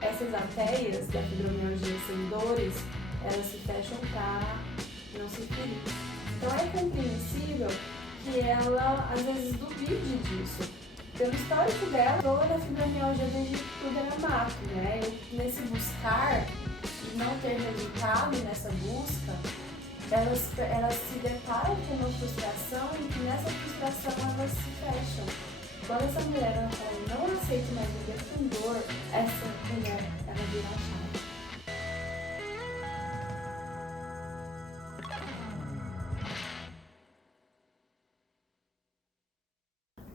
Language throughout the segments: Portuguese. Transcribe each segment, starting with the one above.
essas artérias da fibromialgia sem dores, elas se fecham para não se ferir. Então é compreensível que ela às vezes duvide disso. Pelo histórico dela, toda fibromialgia desde que tudo era mato, né? E nesse buscar e não ter resultado nessa busca, elas se deparam com uma frustração e que nessa frustração elas se fecham. Quando essa mulher ela fala, não aceito mais viver com dor, essa mulher ela vira a chave.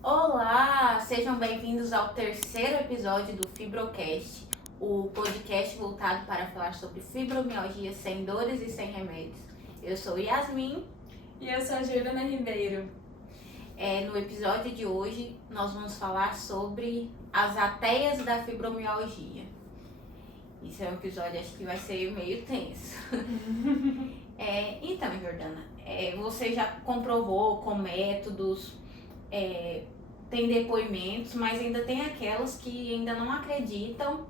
Olá, sejam bem-vindos ao terceiro episódio do Fibrocast, o podcast voltado para falar sobre fibromialgia sem dores e sem remédios. Eu sou Yasmin. E eu sou a Juliana Ribeiro. No episódio de hoje, nós vamos falar sobre as ateias da fibromialgia. Isso é um episódio, acho que vai ser meio tenso. Então, Jordana, você já comprovou com métodos, tem depoimentos, mas ainda tem aquelas que ainda não acreditam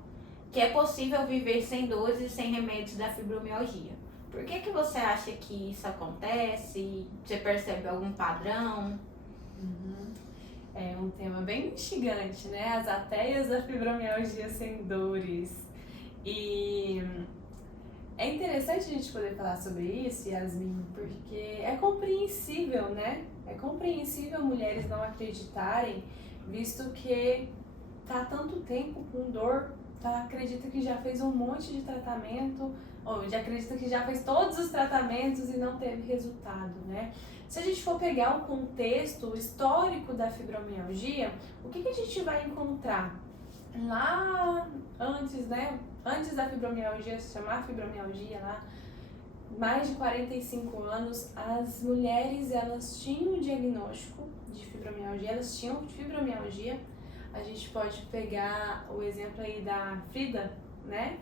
que é possível viver sem dores e sem remédios da fibromialgia. Por que você acha que isso acontece? Você percebe algum padrão? É um tema bem instigante, né? As ateias da fibromialgia sem dores. E é interessante a gente poder falar sobre isso, Yasmin, porque é compreensível, né? É compreensível mulheres não acreditarem, visto que tá há tanto tempo com dor, acredita que já fez um monte de tratamento, ou já acredita que já fez todos os tratamentos e não teve resultado, né? Se a gente for pegar o contexto histórico da fibromialgia, o que a gente vai encontrar? Lá antes, né? Antes da fibromialgia se chamar fibromialgia, lá mais de 45 anos, as mulheres elas tinham o diagnóstico de fibromialgia, elas tinham fibromialgia. A gente pode pegar o exemplo aí da Frida, né?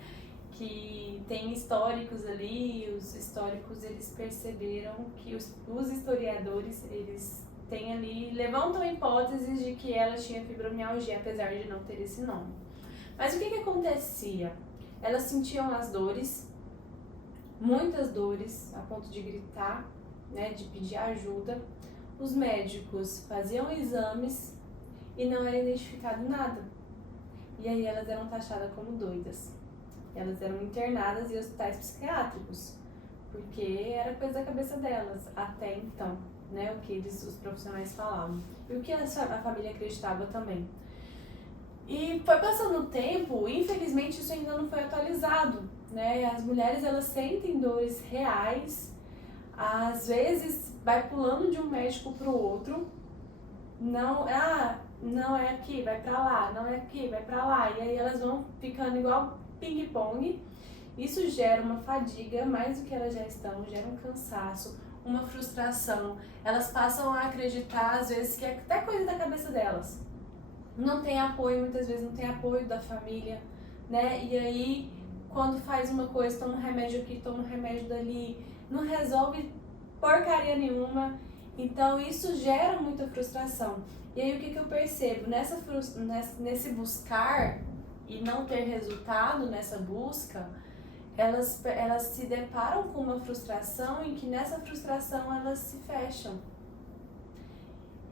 Que tem históricos ali, os históricos eles perceberam que os historiadores eles têm ali, levantam hipóteses de que ela tinha fibromialgia, apesar de não ter esse nome. Mas o que acontecia? Elas sentiam as dores, muitas dores, a ponto de gritar, né, de pedir ajuda. Os médicos faziam exames e não era identificado nada. E aí elas eram taxadas como doidas. Elas eram internadas em hospitais psiquiátricos, porque era coisa da cabeça delas, até então, né, o que os profissionais falavam. E o que a família acreditava também. E foi passando o tempo, infelizmente isso ainda não foi atualizado, né? As mulheres elas sentem dores reais, às vezes vai pulando de um médico para o outro, não é aqui, vai para lá, não é aqui, vai para lá, e aí elas vão ficando igual ping-pong. Isso gera uma fadiga mais do que elas já estão, gera um cansaço, uma frustração. Elas passam a acreditar às vezes que é até coisa da cabeça delas. Não tem apoio, muitas vezes não tem apoio da família, né? E aí, quando faz uma coisa, toma um remédio aqui, toma um remédio dali, não resolve porcaria nenhuma. Então, isso gera muita frustração. E aí, o que eu percebo? Nesse buscar e não ter resultado nessa busca, elas se deparam com uma frustração em que nessa frustração elas se fecham.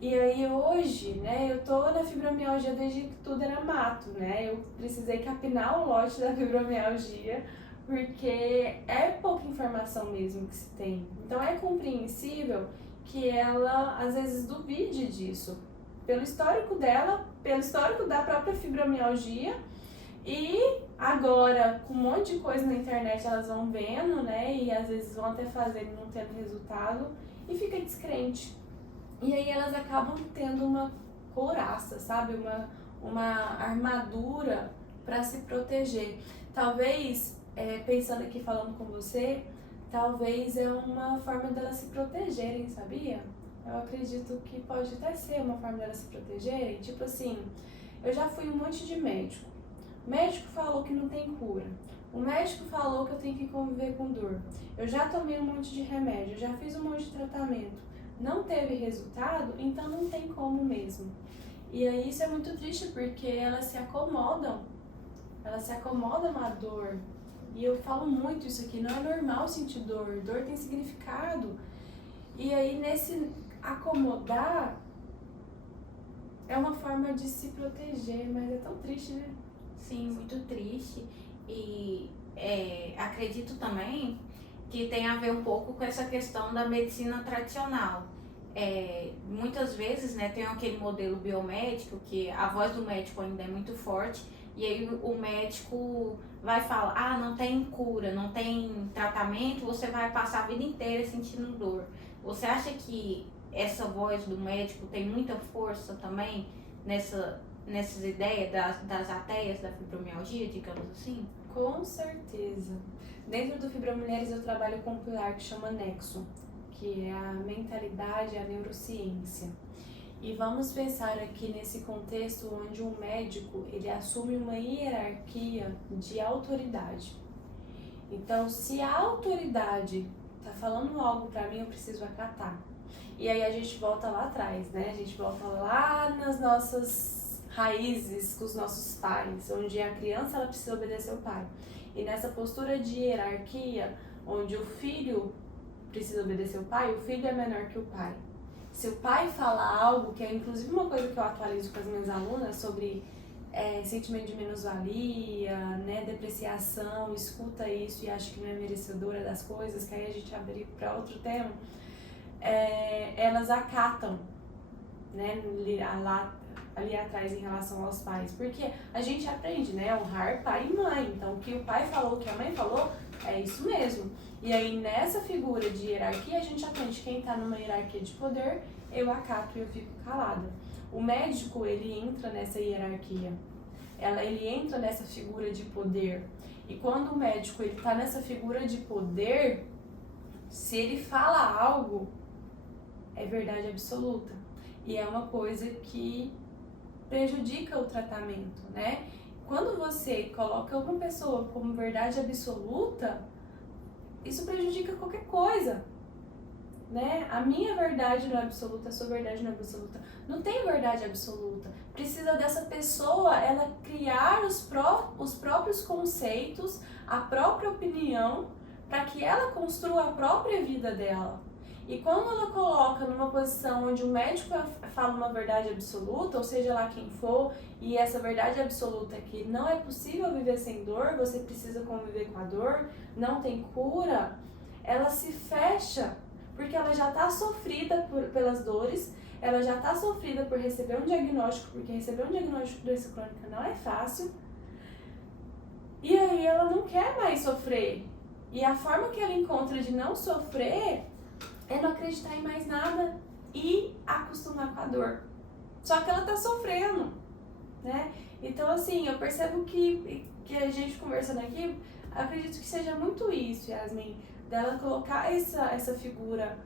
E aí hoje, né, eu tô na fibromialgia desde que tudo era mato, né? Eu precisei capinar o lote da fibromialgia, porque é pouca informação mesmo que se tem. Então é compreensível que ela às vezes duvide disso, pelo histórico dela, pelo histórico da própria fibromialgia, e agora com um monte de coisa na internet elas vão vendo, né, e às vezes vão até fazer e não tendo resultado, e fica descrente. E aí elas acabam tendo uma couraça, sabe? Uma armadura para se proteger. Talvez, pensando aqui falando com você, talvez é uma forma delas se protegerem, sabia? Eu acredito que pode até ser uma forma delas se protegerem. Tipo assim, eu já fui um monte de médico. O médico falou que não tem cura. O médico falou que eu tenho que conviver com dor. Eu já tomei um monte de remédio, já fiz um monte de tratamento. Não teve resultado, então não tem como mesmo. E aí isso é muito triste porque elas se acomodam ela se acomoda na dor. E eu falo muito isso aqui, não é normal sentir dor, dor tem significado. E aí nesse acomodar é uma forma de se proteger, mas é tão triste, né? Sim, muito triste. E acredito também que tem a ver um pouco com essa questão da medicina tradicional. Muitas vezes, né, tem aquele modelo biomédico que a voz do médico ainda é muito forte e aí o médico vai falar, ah, não tem cura, não tem tratamento, você vai passar a vida inteira sentindo dor. Você acha que essa voz do médico tem muita força também nessas ideias das ateias da fibromialgia, digamos assim? Com certeza. Dentro do Fibromulheres eu trabalho com um pilar que chama Nexo, que é a mentalidade e a neurociência. E vamos pensar aqui nesse contexto onde um médico ele assume uma hierarquia de autoridade. Então, se a autoridade está falando algo para mim, eu preciso acatar. E aí a gente volta lá atrás, né? A gente volta lá nas nossas raízes com os nossos pais, onde a criança ela precisa obedecer ao pai. E nessa postura de hierarquia, onde o filho precisa obedecer ao pai, o filho é menor que o pai. Se o pai fala algo, que é inclusive uma coisa que eu atualizo com as minhas alunas sobre sentimento de minusvalia, né, depreciação, escuta isso e acha que não é merecedora das coisas, que aí a gente abre para outro tema, elas acatam, né, ali atrás em relação aos pais, porque a gente aprende, né, honrar pai e mãe, então o que o pai falou, o que a mãe falou, é isso mesmo. E aí nessa figura de hierarquia a gente aprende quem está numa hierarquia de poder, eu acato e eu fico calada. O médico ele entra nessa hierarquia, ele entra nessa figura de poder. E quando o médico ele está nessa figura de poder, se ele fala algo, é verdade absoluta. E é uma coisa que prejudica o tratamento, né? Quando você coloca uma pessoa como verdade absoluta, isso prejudica qualquer coisa, né? A minha verdade não é absoluta, a sua verdade não é absoluta. Não tem verdade absoluta. Precisa dessa pessoa, ela criar os próprios conceitos, a própria opinião, para que ela construa a própria vida dela. E quando ela coloca numa posição onde o médico fala uma verdade absoluta, ou seja lá quem for, e essa verdade absoluta é que não é possível viver sem dor, você precisa conviver com a dor, não tem cura, ela se fecha, porque ela já está sofrida pelas dores, ela já está sofrida por receber um diagnóstico, porque receber um diagnóstico de doença crônica não é fácil, e aí ela não quer mais sofrer. E a forma que ela encontra de não sofrer é não acreditar em mais nada e acostumar com a dor. Só que ela tá sofrendo, né? Então, assim, eu percebo que a gente conversando aqui, acredito que seja muito isso, Yasmin, dela colocar essa figura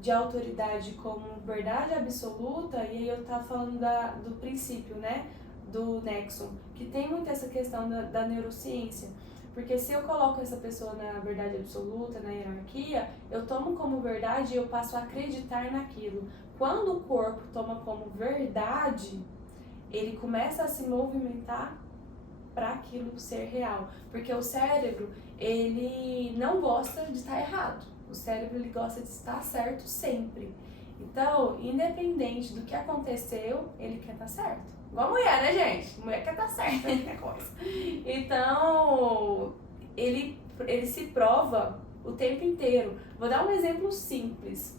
de autoridade como verdade absoluta, e aí eu tava falando do princípio, né? Do Nexo, que tem muito essa questão da neurociência. Porque se eu coloco essa pessoa na verdade absoluta, na hierarquia, eu tomo como verdade e eu passo a acreditar naquilo. Quando o corpo toma como verdade, ele começa a se movimentar para aquilo ser real. Porque o cérebro, ele não gosta de estar errado. O cérebro, ele gosta de estar certo sempre. Então, independente do que aconteceu, ele quer estar certo. Igual mulher, né, gente? Mulher quer estar certa, qualquer coisa. Então, ele se prova o tempo inteiro. Vou dar um exemplo simples.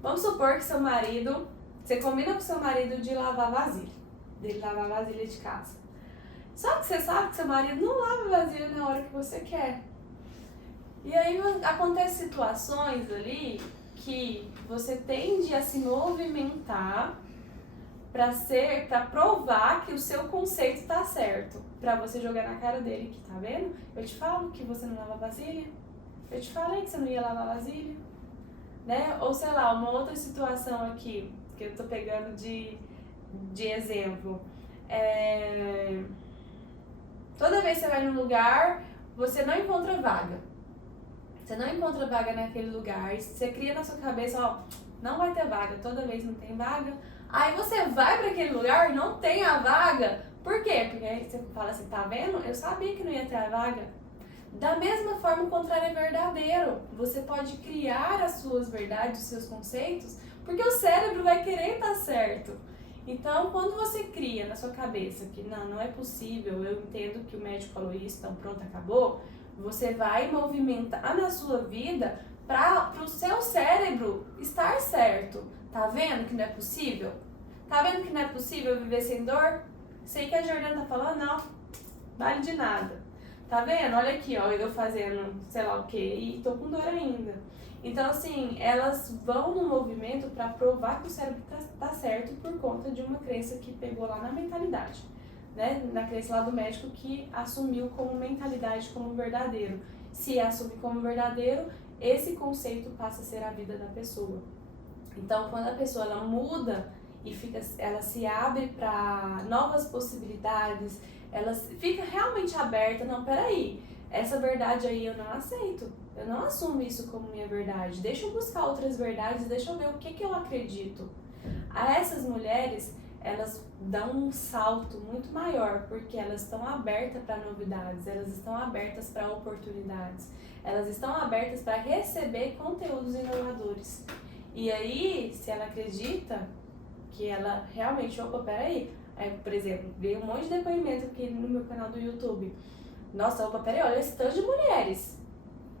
Vamos supor que seu marido, você combina com seu marido de lavar vasilha, dele lavar vasilha de casa. Só que você sabe que seu marido não lava vasilha na hora que você quer. E aí acontecem situações ali que você tende a se movimentar para provar que o seu conceito tá certo, para você jogar na cara dele que tá vendo? Eu te falo que você não lava vasilha, eu te falei que você não ia lavar vasilha, né? Ou sei lá, uma outra situação aqui que eu tô pegando de exemplo, toda vez que você vai num lugar, você não encontra vaga. Você não encontra vaga naquele lugar, você cria na sua cabeça, ó, não vai ter vaga, toda vez não tem vaga. Aí você vai para aquele lugar e não tem a vaga Por quê? Porque aí você fala assim, tá vendo? Eu sabia que não ia ter a vaga. Da mesma forma, o contrário é verdadeiro. Você pode criar as suas verdades, os seus conceitos, porque o cérebro vai querer estar certo. Então, quando você cria na sua cabeça que não é possível, eu entendo que o médico falou isso, então pronto, acabou, você vai movimentar na sua vida para o seu cérebro estar certo. Tá vendo que não é possível? Tá vendo que não é possível viver sem dor? Sei que a Jordana tá falando, não, vale de nada. Tá vendo? Olha aqui, ó, eu fazendo sei lá o que e tô com dor ainda. Então, assim, elas vão no movimento para provar que o cérebro tá certo por conta de uma crença que pegou lá na mentalidade, né? Na crença lá do médico que assumiu como mentalidade como verdadeiro. Se assumir como verdadeiro, esse conceito passa a ser a vida da pessoa. Então, quando a pessoa ela muda e ela se abre para novas possibilidades, ela fica realmente aberta, não, peraí, essa verdade aí eu não aceito, eu não assumo isso como minha verdade, deixa eu buscar outras verdades, deixa eu ver o que eu acredito. A essas mulheres, elas dão um salto muito maior, porque elas estão abertas para novidades, elas estão abertas para oportunidades, elas estão abertas para receber conteúdos inovadores. E aí, se ela acredita que ela realmente, opa, peraí, por exemplo, veio um monte de depoimento aqui no meu canal do YouTube. Nossa, opa, peraí, olha esse tanto de mulheres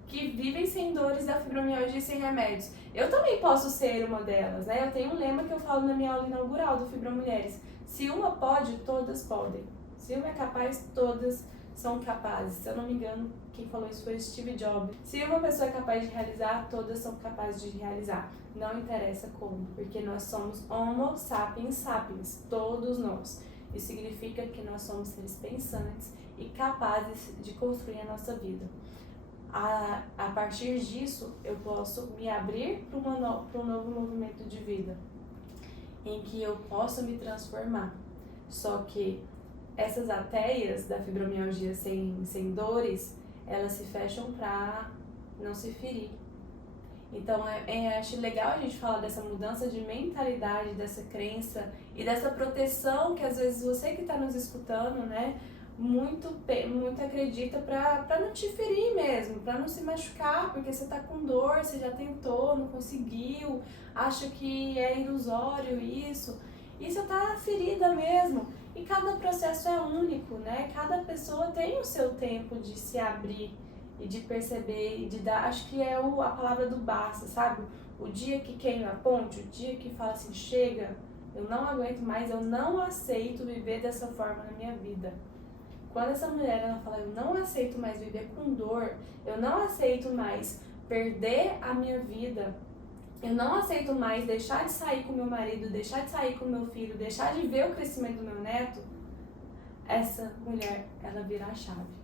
que vivem sem dores da fibromialgia e sem remédios. Eu também posso ser uma delas, né? Eu tenho um lema que eu falo na minha aula inaugural do Fibromulheres. Se uma pode, todas podem. Se uma é capaz, todas são capazes. Se eu não me engano, quem falou isso foi Steve Jobs. Se uma pessoa é capaz de realizar, todas são capazes de realizar. Não interessa como, porque nós somos Homo sapiens sapiens, todos nós. Isso significa que nós somos seres pensantes e capazes de construir a nossa vida. A partir disso, eu posso me abrir para um novo movimento de vida, em que eu possa me transformar. Só que essas ateias da fibromialgia sem dores, elas se fecham para não se ferir. Então, acho legal a gente falar dessa mudança de mentalidade, dessa crença e dessa proteção que às vezes você que está nos escutando, né, muito acredita para não te ferir mesmo, para não se machucar, porque você tá com dor, você já tentou, não conseguiu, acha que é ilusório isso, e você tá ferida mesmo. E cada processo é único, né? Cada pessoa tem o seu tempo de se abrir e de perceber e de dar, acho que é a palavra do basta, sabe? O dia que queima a ponte, o dia que fala assim, chega, eu não aguento mais, eu não aceito viver dessa forma na minha vida. Quando essa mulher ela fala, eu não aceito mais viver com dor, eu não aceito mais perder a minha vida, eu não aceito mais deixar de sair com meu marido, deixar de sair com meu filho, deixar de ver o crescimento do meu neto, essa mulher, ela vira a chave.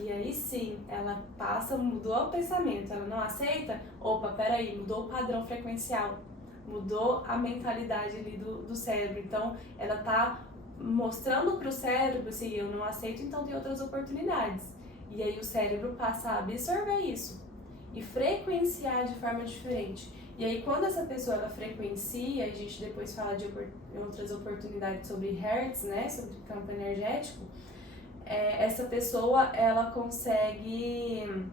E aí sim, ela mudou o pensamento, ela não aceita, opa, peraí, mudou o padrão frequencial, mudou a mentalidade ali do cérebro, então ela tá mostrando para o cérebro, assim, eu não aceito, então tem outras oportunidades. E aí o cérebro passa a absorver isso e frequenciar de forma diferente. E aí quando essa pessoa ela frequencia, a gente depois fala de outras oportunidades sobre Hertz, né, sobre campo energético, essa pessoa ela consegue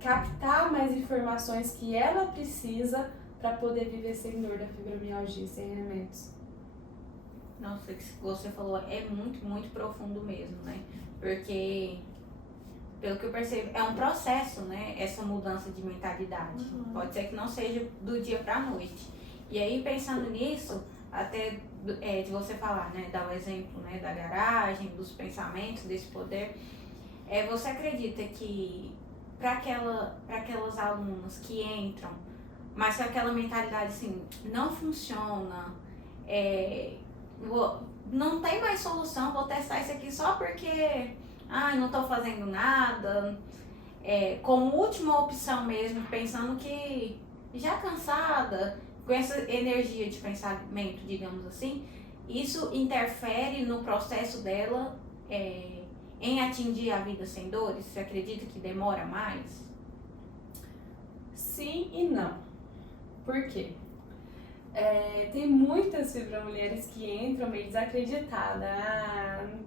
captar mais informações que ela precisa para poder viver sem dor da fibromialgia, sem remédios. Nossa, o que você falou é muito, muito profundo mesmo, né? Porque, pelo que eu percebo, é um processo, né? Essa mudança de mentalidade. Uhum. Pode ser que não seja do dia pra noite. E aí, pensando nisso, até de você falar, né? Dar o exemplo, né? Da garagem, dos pensamentos, desse poder. Você acredita que para aquelas alunas que entram, mas com aquela mentalidade assim, não funciona, não tem mais solução, vou testar isso aqui só porque não tô fazendo nada, como última opção mesmo, pensando que já cansada, com essa energia de pensamento, digamos assim, isso interfere no processo dela em atingir a vida sem dores? Você acredita que demora mais? Sim e não. Por quê? Tem muitas fibromulheres que entram meio desacreditadas.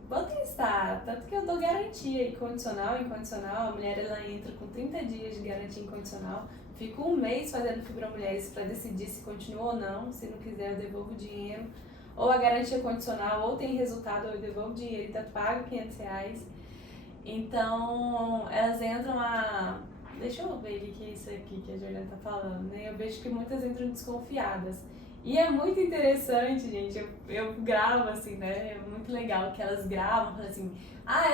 Vou testar, tanto que eu dou garantia incondicional, a mulher ela entra com 30 dias de garantia incondicional, fica um mês fazendo fibromulheres para decidir se continua ou não, se não quiser eu devolvo o dinheiro, ou a garantia condicional, ou tem resultado, ou eu devolvo o dinheiro, então pago R$500. Então, elas entram Deixa eu ver o que é isso aqui que a Juliana tá falando, né? Eu vejo que muitas entram desconfiadas. E é muito interessante, gente, eu gravo assim, né? É muito legal que elas gravam, falam assim,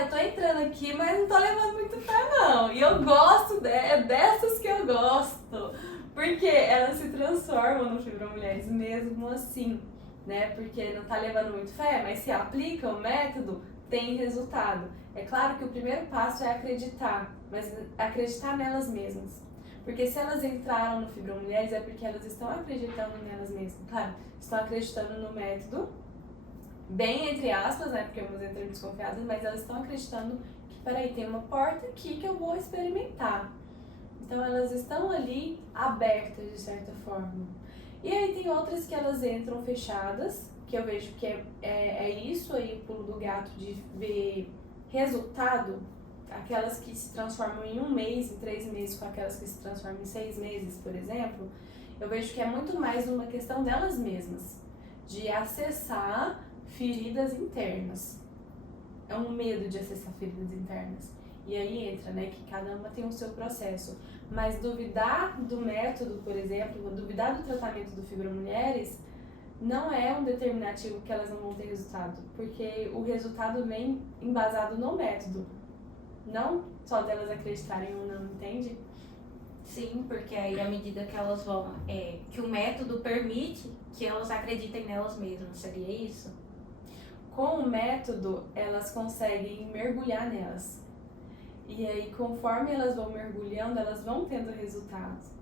eu tô entrando aqui, mas não tô levando muito fé não. E eu gosto, é dessas que eu gosto, porque elas se transformam no fibromulheres mesmo assim, né? Porque não tá levando muito fé, mas se aplica o método, tem resultado. É claro que o primeiro passo é acreditar, mas acreditar nelas mesmas. Porque se elas entraram no Fibromulheres é porque elas estão acreditando nelas mesmas. Claro, estão acreditando no método, bem entre aspas, né? Porque umas entram desconfiadas, mas elas estão acreditando que, peraí, tem uma porta aqui que eu vou experimentar. Então elas estão ali abertas de certa forma. E aí tem outras que elas entram fechadas, que eu vejo que é isso aí, o pulo do gato de ver resultado, aquelas que se transformam em 1 mês, em 3 meses, com aquelas que se transformam em 6 meses, por exemplo, eu vejo que é muito mais uma questão delas mesmas, de acessar feridas internas. É um medo de acessar feridas internas. E aí entra, né, que cada uma tem o seu processo. Mas duvidar do método, por exemplo, duvidar do tratamento do Fibromulheres, não é um determinativo que elas não vão ter resultado, porque o resultado vem embasado no método, não só delas acreditarem ou não, entende? Sim, porque aí à medida que elas vão, que o método permite que elas acreditem nelas mesmas, seria isso? Com o método, elas conseguem mergulhar nelas. E aí, conforme elas vão mergulhando, elas vão tendo resultados.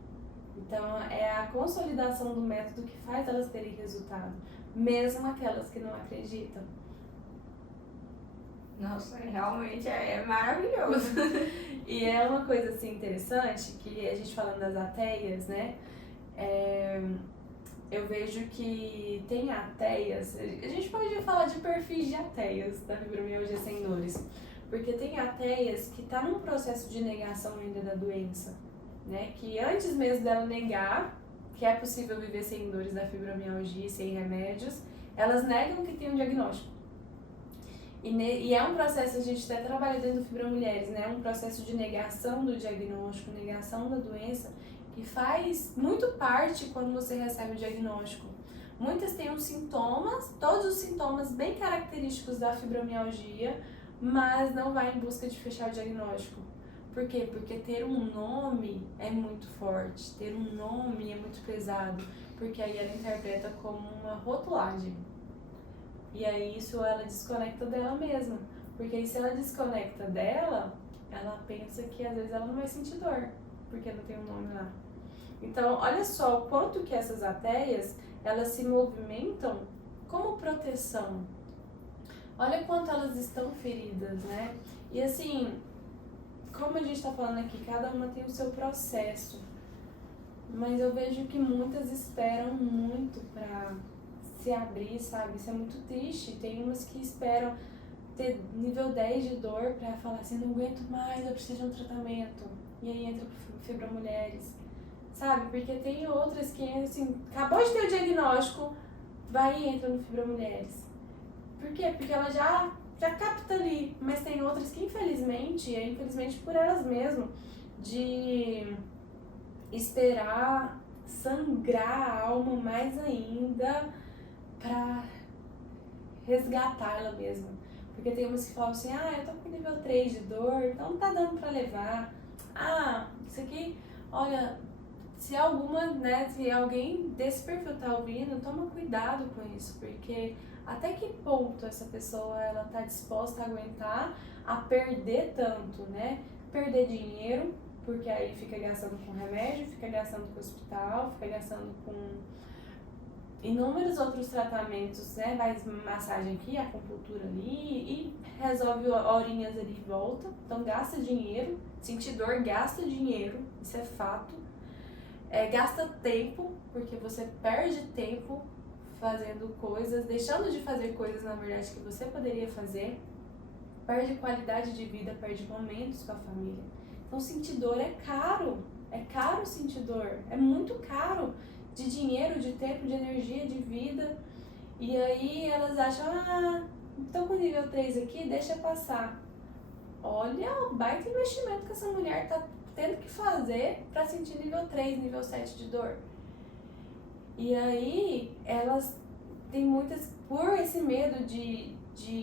Então, é a consolidação do método que faz elas terem resultado, mesmo aquelas que não acreditam. Nossa, realmente é maravilhoso. E é uma coisa assim interessante, que a gente falando das ateias, né? Eu vejo que tem ateias, a gente pode falar de perfis de ateias da fibromialgia sem dores, porque tem ateias que tá num processo de negação ainda da doença, né? Que antes mesmo dela negar que é possível viver sem dores da fibromialgia, sem remédios, elas negam que tem um diagnóstico. E é um processo, a gente até trabalha dentro do Fibromulheres, né? Um processo de negação do diagnóstico, negação da doença, que faz muito parte quando você recebe o diagnóstico. Muitas têm os sintomas, todos os sintomas bem característicos da fibromialgia, mas não vai em busca de fechar o diagnóstico. Por quê? Porque ter um nome é muito forte, ter um nome é muito pesado, porque aí ela interpreta como uma rotulagem. E aí isso ela desconecta dela mesma, porque aí se ela desconecta dela, ela pensa que às vezes ela não vai sentir dor, porque não tem um nome lá. Então, olha só o quanto que essas ateias, elas se movimentam como proteção. Olha quanto elas estão feridas, né? E assim, como a gente está falando aqui, cada uma tem o seu processo, mas eu vejo que muitas esperam muito para se abrir, sabe? Isso é muito triste. Tem umas que esperam ter nível 10 de dor pra falar assim, não aguento mais, eu preciso de um tratamento. E aí entra pro Fibromulheres, sabe? Porque tem outras que, assim, acabou de ter o diagnóstico, vai e entra no Fibromulheres. Por quê? Porque ela já capta ali. Mas tem outras que, infelizmente por elas mesmas, de esperar sangrar a alma mais ainda pra resgatar ela mesma. Porque tem umas que falam assim, eu tô com nível 3 de dor, então não tá dando pra levar. Isso aqui, olha, se alguém desse perfil tá ouvindo, toma cuidado com isso, porque até que ponto essa pessoa ela tá disposta a aguentar a perder tanto, né? Perder dinheiro, porque aí fica gastando com remédio, fica gastando com hospital, fica gastando com inúmeros outros tratamentos, né? Faz massagem aqui, acupuntura ali e resolve horinhas ali e volta. Então gasta dinheiro, sentir dor gasta dinheiro, isso é fato. Gasta tempo, porque você perde tempo fazendo coisas, deixando de fazer coisas, na verdade, que você poderia fazer. Perde qualidade de vida, perde momentos com a família. Então, sentir dor é caro sentir dor, é muito caro, de dinheiro, de tempo, de energia, de vida. E aí elas acham, então com nível 3 aqui, deixa passar. Olha o baita investimento que essa mulher tá tendo que fazer para sentir nível 3, nível 7 de dor. E aí elas têm muitas, por esse medo de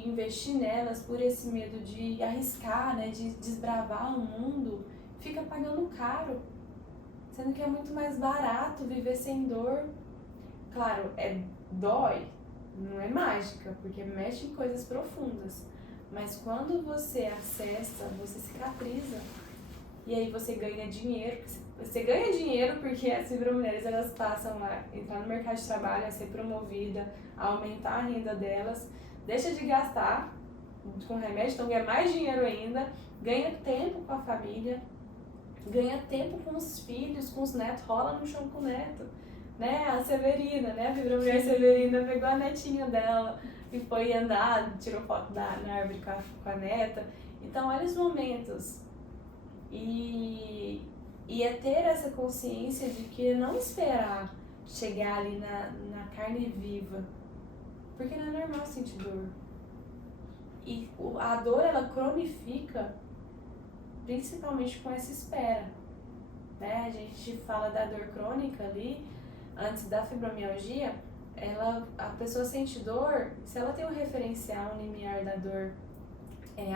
investir nelas, por esse medo de arriscar, né, de desbravar o mundo, fica pagando caro, sendo que é muito mais barato viver sem dor. Claro, dói, não é mágica, porque mexe em coisas profundas, mas quando você acessa, você cicatriza, e aí você ganha dinheiro. Você ganha dinheiro porque as fibromulheres, elas passam a entrar no mercado de trabalho, a ser promovida, a aumentar a renda delas, deixa de gastar com remédio, então ganha mais dinheiro ainda, ganha tempo com a família, ganha tempo com os filhos, com os netos, rola no chão com o neto, né? A Severina, né? A fibromulher Severina pegou a netinha dela e foi andar, tirou foto na árvore com a neta. Então, olha os momentos. E é ter essa consciência de que não esperar chegar ali na carne viva, porque não é normal sentir dor. E a dor, ela cronifica principalmente com essa espera, né? A gente fala da dor crônica ali, antes da fibromialgia, a pessoa sente dor, se ela tem um referencial, um limiar da dor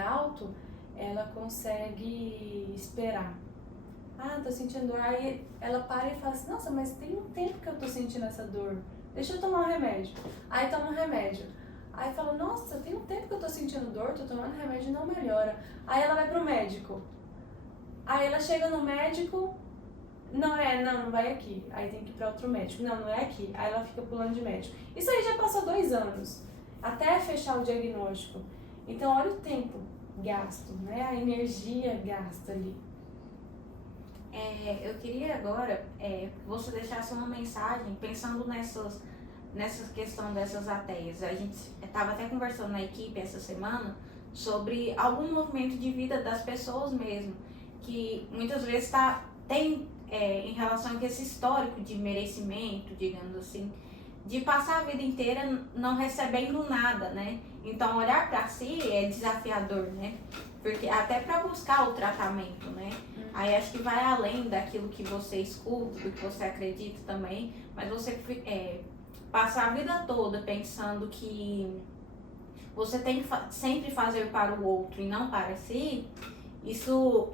alto, ela consegue esperar. Tô sentindo dor. Aí ela para e fala assim, nossa, mas tem um tempo que eu tô sentindo essa dor. Deixa eu tomar um remédio. Aí toma um remédio. Aí fala, nossa, tem um tempo que eu tô sentindo dor, tô tomando remédio e não melhora. Aí ela vai pro médico. Aí ela chega no médico, não vai aqui. Aí tem que ir pra outro médico. Não é aqui. Aí ela fica pulando de médico. Isso aí já passou 2 anos, até fechar o diagnóstico. Então olha o tempo gasto, né? A energia gasta ali. Eu queria agora que você deixasse uma mensagem pensando nessa questão dessas ateias. A gente estava até conversando na equipe essa semana sobre algum movimento de vida das pessoas mesmo, que muitas vezes tem em relação com esse histórico de merecimento, digamos assim, de passar a vida inteira não recebendo nada, né? Então olhar para si é desafiador, né? Porque até para buscar o tratamento, né? Aí acho que vai além daquilo que você escuta, do que você acredita também, mas você passar a vida toda pensando que você tem que sempre fazer para o outro e não para si, isso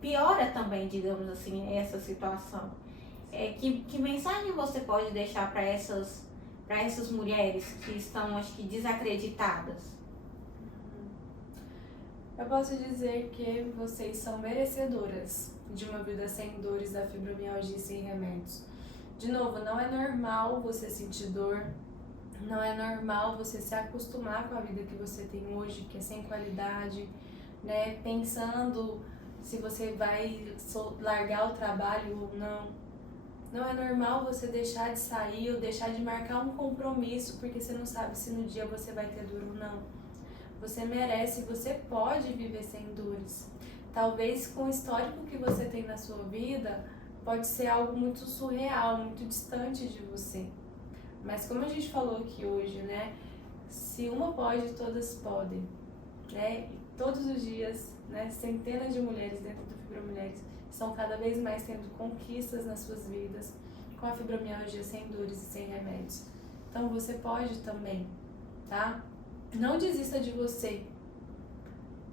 piora também, digamos assim, essa situação. Que mensagem você pode deixar para essas mulheres que estão, acho que, desacreditadas? Eu posso dizer que vocês são merecedoras de uma vida sem dores da fibromialgia e sem remédios. De novo, não é normal você sentir dor, não é normal você se acostumar com a vida que você tem hoje, que é sem qualidade, né? Pensando se você vai largar o trabalho ou não. Não é normal você deixar de sair ou deixar de marcar um compromisso porque você não sabe se no dia você vai ter dor ou não. Você merece, você pode viver sem dores. Talvez com o histórico que você tem na sua vida, pode ser algo muito surreal, muito distante de você. Mas como a gente falou aqui hoje, né? Se uma pode, todas podem, né? E todos os dias, né? Centenas de mulheres dentro do Fibromulheres estão cada vez mais tendo conquistas nas suas vidas com a fibromialgia sem dores e sem remédios. Então você pode também, tá? Não desista de você.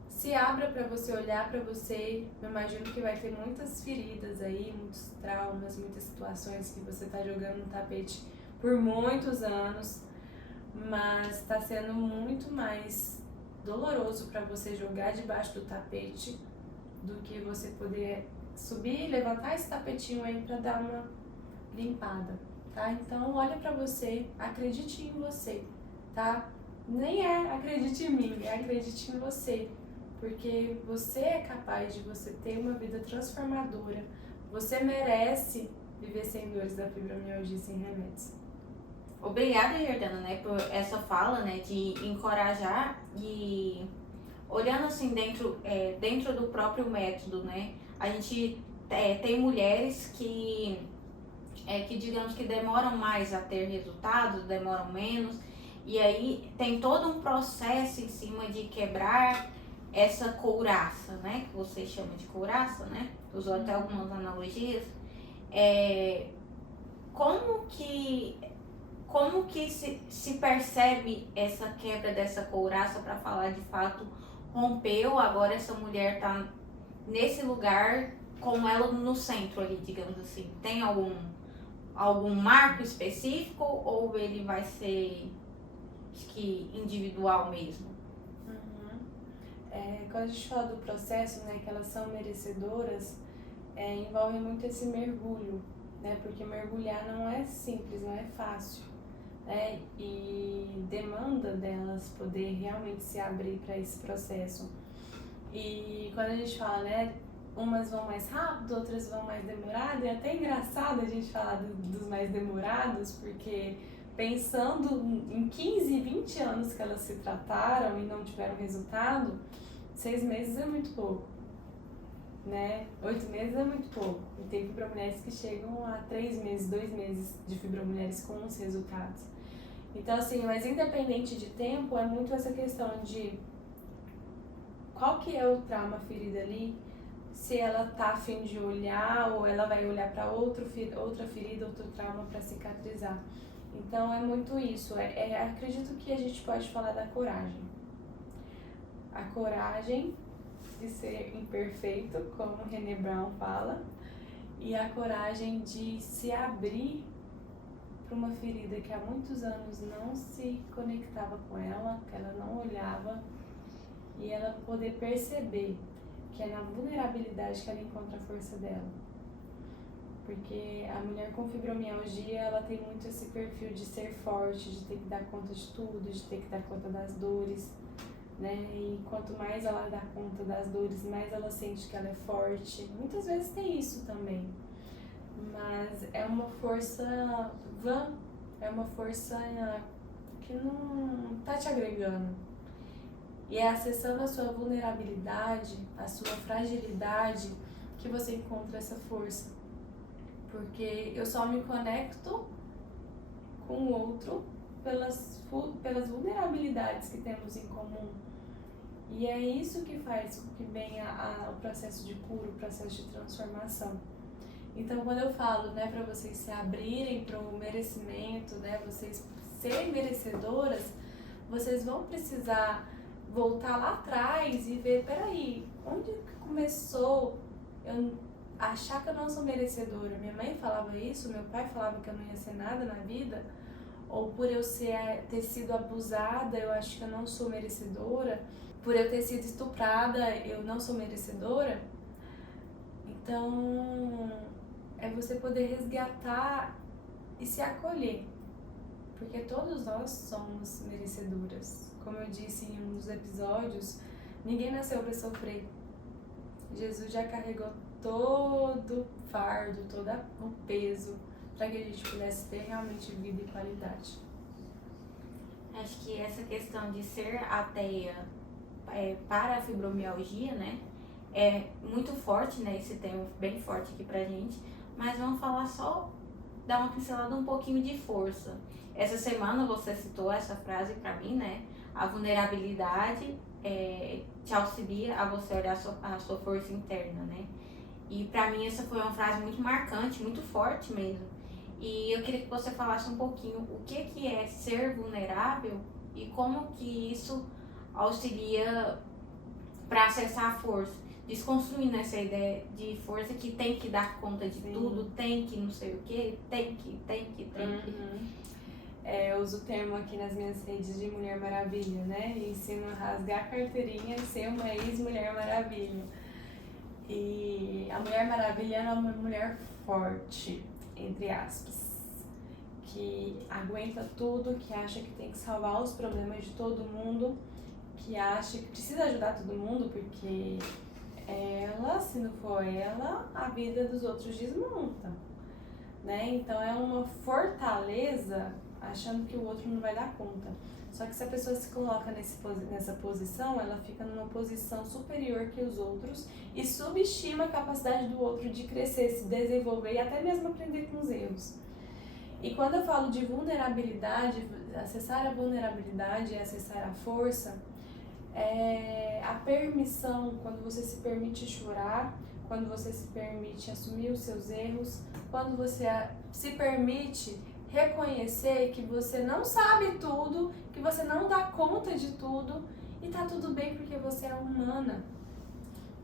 Se abra para você olhar para você. Eu imagino que vai ter muitas feridas aí, muitos traumas, muitas situações que você tá jogando no tapete por muitos anos, mas está sendo muito mais doloroso para você jogar debaixo do tapete do que você poder subir e levantar esse tapetinho aí para dar uma limpada, tá? Então olha para você, acredite em você, tá? Nem acredite em mim, acredite em você, porque você é capaz de você ter uma vida transformadora, você merece viver sem dores da fibromialgia sem remédios. Obrigada, Jordana, né, por essa fala, né, de encorajar e olhando assim dentro do próprio método, né, a gente tem mulheres que digamos que demoram mais a ter resultados, demoram menos, e aí tem todo um processo em cima de quebrar essa couraça, né, que você chama de couraça, né, usou até algumas analogias, como que se percebe essa quebra dessa couraça para falar de fato rompeu, agora essa mulher tá nesse lugar com ela no centro ali, digamos assim. Tem algum marco específico ou ele vai ser, acho que, individual mesmo? Quando a gente fala do processo, né, que elas são merecedoras, envolve muito esse mergulho, né, porque mergulhar não é simples, não é fácil. E demanda delas poder realmente se abrir para esse processo. E quando a gente fala, né, umas vão mais rápido, outras vão mais demorado, e é até engraçado a gente falar dos mais demorados, porque pensando em 15, 20 anos que elas se trataram e não tiveram resultado, 6 meses é muito pouco, né? 8 meses é muito pouco. E tem fibromulheres que chegam a 3 meses, 2 meses de fibromulheres com os resultados. Então, assim, mas independente de tempo, é muito essa questão de qual que é o trauma ferido ali, se ela tá a fim de olhar ou ela vai olhar para outra ferida, outro trauma para cicatrizar. Então, é muito isso. Acredito que a gente pode falar da coragem. A coragem de ser imperfeito, como René Brown fala, e a coragem de se abrir para uma ferida que há muitos anos não se conectava com ela, que ela não olhava, e ela poder perceber que é na vulnerabilidade que ela encontra a força dela. Porque a mulher com fibromialgia, ela tem muito esse perfil de ser forte, de ter que dar conta de tudo, de ter que dar conta das dores, né? E quanto mais ela dá conta das dores, mais ela sente que ela é forte. Muitas vezes tem isso também. Mas é uma força vã, é uma força que não tá te agregando. E é acessando a sua vulnerabilidade, a sua fragilidade, que você encontra essa força. Porque eu só me conecto com o outro pelas vulnerabilidades que temos em comum. E é isso que faz com que venha o processo de cura, o processo de transformação. Então, quando eu falo, né, para vocês se abrirem para o merecimento, né, vocês serem merecedoras, vocês vão precisar voltar lá atrás e ver, peraí, onde que começou eu achar que eu não sou merecedora? Minha mãe falava isso, meu pai falava que eu não ia ser nada na vida, ou por eu ter sido abusada, eu acho que eu não sou merecedora, por eu ter sido estuprada, eu não sou merecedora. Então, é você poder resgatar e se acolher, porque todos nós somos merecedoras. Como eu disse em um dos episódios, ninguém nasceu para sofrer. Jesus já carregou todo o fardo, todo o peso, para que a gente pudesse ter realmente vida e qualidade. Acho que essa questão de ser ateia para a fibromialgia, né, é muito forte, né, esse tema bem forte aqui pra gente, mas vamos falar só, dar uma pincelada um pouquinho de força. Essa semana você citou essa frase pra mim, né, a vulnerabilidade te auxilia a você olhar a sua força interna, né, e pra mim essa foi uma frase muito marcante, muito forte mesmo, e eu queria que você falasse um pouquinho o que é ser vulnerável e como que isso auxilia para acessar a força, desconstruindo essa ideia de força que tem que dar conta de tudo, tem que não sei o que, tem que. Eu uso o termo aqui nas minhas redes de Mulher Maravilha, né? E ensino a rasgar a carteirinha e ser uma ex-Mulher Maravilha. E a Mulher Maravilha é uma mulher forte, entre aspas, que aguenta tudo, que acha que tem que salvar os problemas de todo mundo, que acha que precisa ajudar todo mundo, porque ela, se não for ela, a vida dos outros desmonta. né? Então é uma fortaleza achando que o outro não vai dar conta. Só que se a pessoa se coloca nessa posição, ela fica numa posição superior que os outros e subestima a capacidade do outro de crescer, se desenvolver e até mesmo aprender com os erros. E quando eu falo de vulnerabilidade, acessar a vulnerabilidade e acessar a força, é a permissão, quando você se permite chorar, quando você se permite assumir os seus erros, quando você se permite reconhecer que você não sabe tudo, que você não dá conta de tudo e tá tudo bem porque você é humana.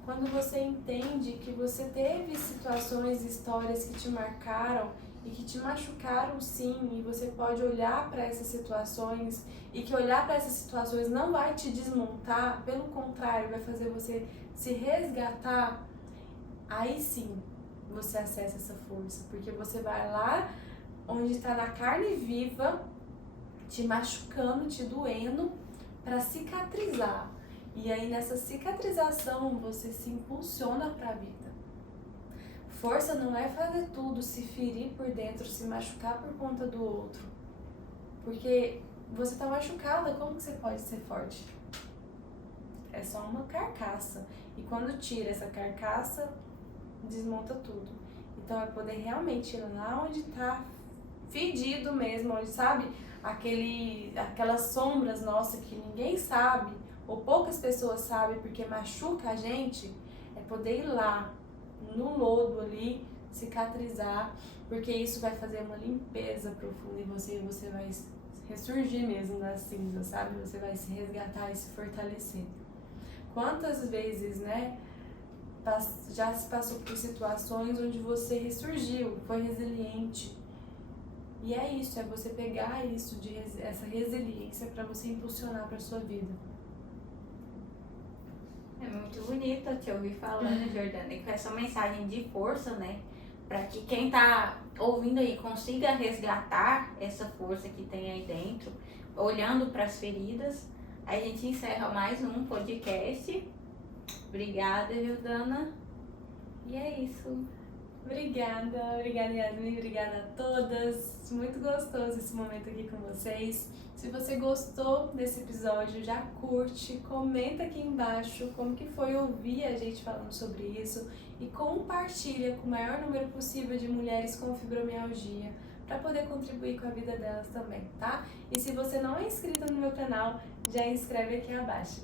Quando você entende que você teve situações, histórias que te marcaram e que te machucaram sim, e você pode olhar para essas situações e que olhar para essas situações não vai te desmontar, pelo contrário, vai fazer você se resgatar, aí sim você acessa essa força, porque você vai lá onde está na carne viva, te machucando, te doendo, para cicatrizar. E aí nessa cicatrização você se impulsiona para a vida. Força não é fazer tudo, se ferir por dentro, se machucar por conta do outro. Porque você está machucada, como que você pode ser forte? É só uma carcaça. E quando tira essa carcaça, desmonta tudo. Então é poder realmente ir lá onde está fedido mesmo, onde sabe aquelas sombras nossas que ninguém sabe, ou poucas pessoas sabem porque machuca a gente, é poder ir lá no lodo ali, cicatrizar, porque isso vai fazer uma limpeza profunda em você e você vai ressurgir mesmo das cinzas, sabe? Você vai se resgatar e se fortalecer. Quantas vezes, né, já se passou por situações onde você ressurgiu, foi resiliente. E é isso, é você pegar isso, essa resiliência para você impulsionar para sua vida. É muito bonito te ouvir falando, Jordana, e com essa mensagem de força, né? Para que quem tá ouvindo aí consiga resgatar essa força que tem aí dentro, olhando para as feridas. A gente encerra mais um podcast. Obrigada, Jordana. E é isso. Obrigada Yasmin, obrigada a todas. Muito gostoso esse momento aqui com vocês. Se você gostou desse episódio, já curte, comenta aqui embaixo como que foi ouvir a gente falando sobre isso e compartilha com o maior número possível de mulheres com fibromialgia para poder contribuir com a vida delas também, tá? E se você não é inscrito no meu canal, já inscreve aqui abaixo.